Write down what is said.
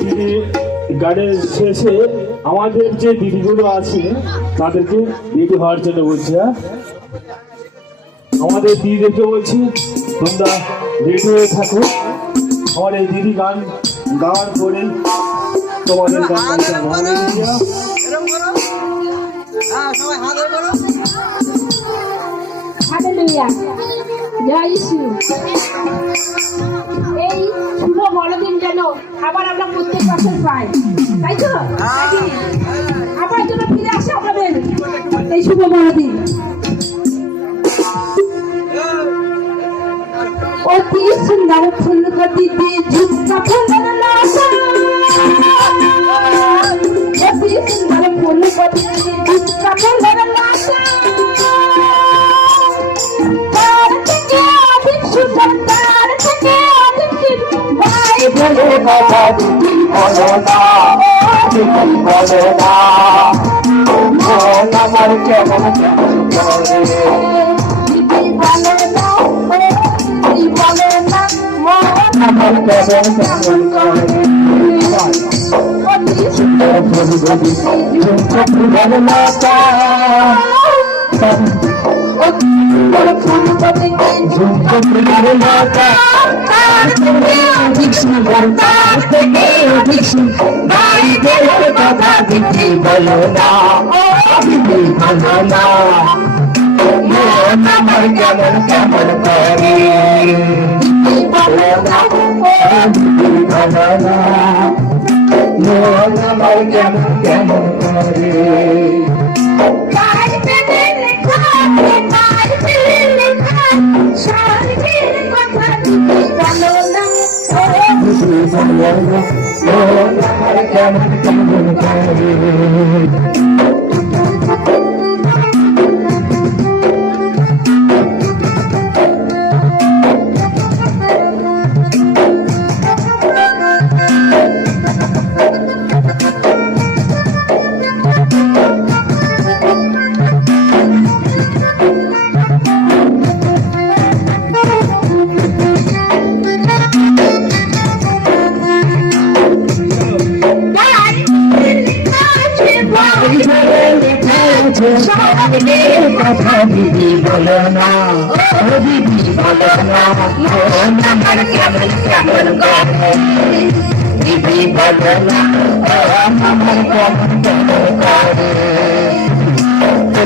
দিদি গানের শেষে আমাদের যে দিদিগুলো আছে তাদেরকে রেডি হওয়ার জন্য বলছি। হ্যাঁ, আমাদের দিদিদেরকে বলছি তোমরা রেডি হয়ে থাকো। আমার এই দিদি গান গাওয়ার পরে তোমাদের গান গাইতে হবে। এই শুভ বড়দিন যেন আবার আমরা প্রত্যেক বছর পাই, তাই তো? আবার যেন ফিরে আসে আমাদের এই শুভ বড়দিন। অতি সুন্দর ফুলকতিতে ঝুমকা ফুলের লতা, অতি সুন্দর ফুলকতিতে ঝুমকা ফুলের লতা, তার থেকে অধিক সুন্দর, তার থেকে অধিক ভাই বলে বাবা দিদি বলো না, দিদি বলো না মন আমার কেমন কেমন করে, দিদি বলো না, দিদি বলো না মন আমার কেমন কেমন করে। অতি সুন্দর ফুলকতিতে ঝুমকা ফুলের লতা, অতি সুন্দর ফুলকতিতে ঝুমকা ফুলের লতা, তার থেকে অধিক সুন্দর, তার থেকে অধিক সুন্দর ভাই বলে বাবা দিদি বলো না, দিদি বলো না মন আমার কেমন কেমন করে, দিদি বলো না, দিদি বলো না মন আমার কেমন কেমন করে। কেমন কেমন করে কথা দিদি বলো না, দিদি বলো না মন আমার কেমন কেমন করে, দিদি বলো না আমার কেমন কেমন করে।